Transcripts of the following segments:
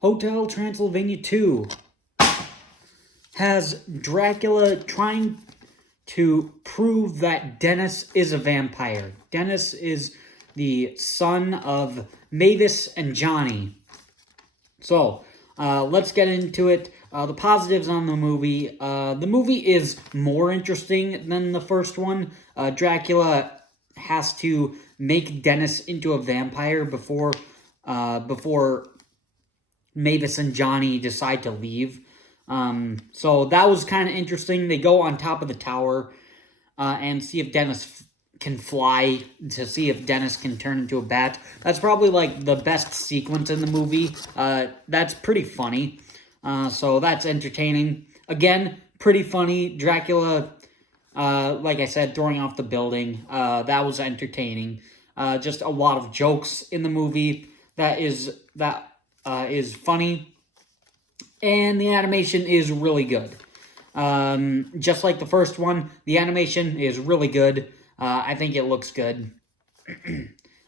Hotel Transylvania 2 has Dracula trying to prove that Dennis is a vampire. Dennis is the son of Mavis and Johnny. So, let's get into it. The positives on the movie. The movie is more interesting than the first one. Dracula has to make Dennis into a vampire before Mavis and Johnny decide to leave. So that was kind of interesting. They go on top of the tower and see if Dennis can fly, to see if Dennis can turn into a bat. That's probably like the best sequence in the movie. That's pretty funny. So that's entertaining. Again, pretty funny. Dracula, like I said, throwing off the building. That was entertaining. Just a lot of jokes in the movie. That is funny. And the animation is really good. Just like the first one, the animation is really good. I think it looks good.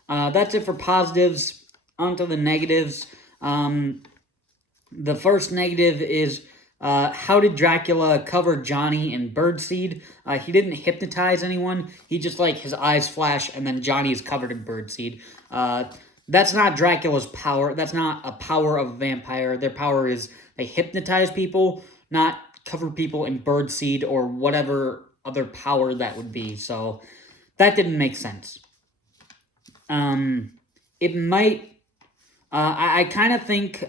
That's it for positives. On to the negatives. The first negative is, how did Dracula cover Johnny in birdseed? He didn't hypnotize anyone. He just, like, his eyes flash, and then Johnny is covered in birdseed. That's not Dracula's power. That's not a power of a vampire. Their power is they hypnotize people, not cover people in birdseed or whatever other power that would be. So that didn't make sense. It might... I kind of think...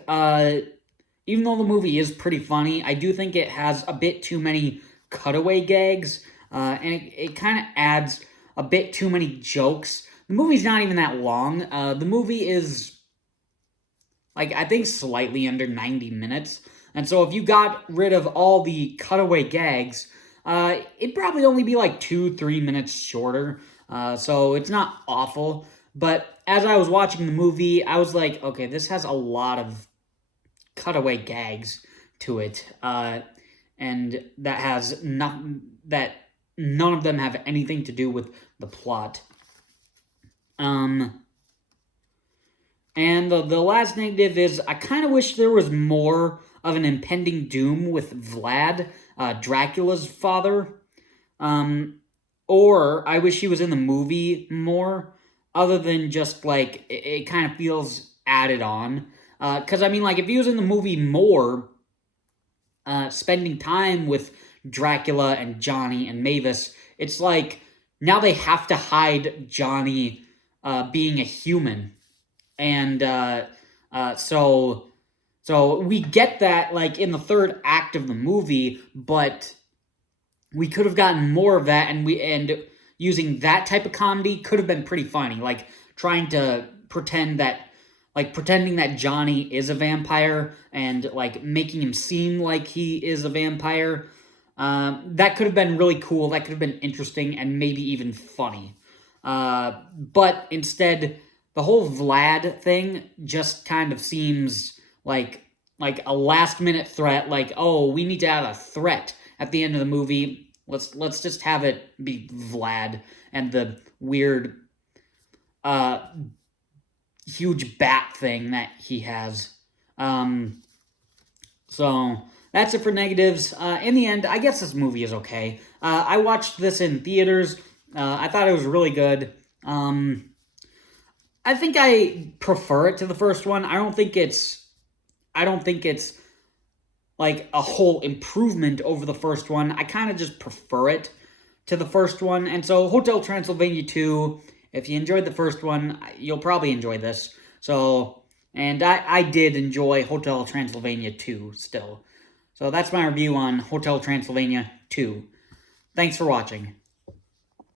even though the movie is pretty funny, I do think it has a bit too many cutaway gags, and it kind of adds a bit too many jokes. The movie's not even that long. The movie is, like, I think slightly under 90 minutes, and so if you got rid of all the cutaway gags, it'd probably only be like 2-3 minutes shorter, so it's not awful. But as I was watching the movie, I was like, okay, this has a lot of cutaway gags to it, and that none of them have anything to do with the plot. And the last negative is, I kind of wish there was more of an impending doom with Vlad, Dracula's father. Or I wish he was in the movie more, other than just, like, it kind of feels added on. Because, I mean, like, if he was in the movie more, spending time with Dracula and Johnny and Mavis, it's like, now they have to hide Johnny being a human. And so we get that, like, in the third act of the movie, but we could have gotten more of that, and using that type of comedy could have been pretty funny, like, trying to pretending that Johnny is a vampire and, like, making him seem like he is a vampire. That could have been really cool. That could have been interesting and maybe even funny. But instead, the whole Vlad thing just kind of seems like a last-minute threat. Like, oh, we need to add a threat at the end of the movie. Let's just have it be Vlad and the weird huge bat thing that he has. So that's it for negatives. In the end, I guess this movie is okay. I watched this in theaters. I thought it was really good. I think I prefer it to the first one. I don't think it's like a whole improvement over the first one. I kind of just prefer it to the first one. And so Hotel Transylvania 2, if you enjoyed the first one, you'll probably enjoy this. So, and I did enjoy Hotel Transylvania 2 still. So that's my review on Hotel Transylvania 2. Thanks for watching.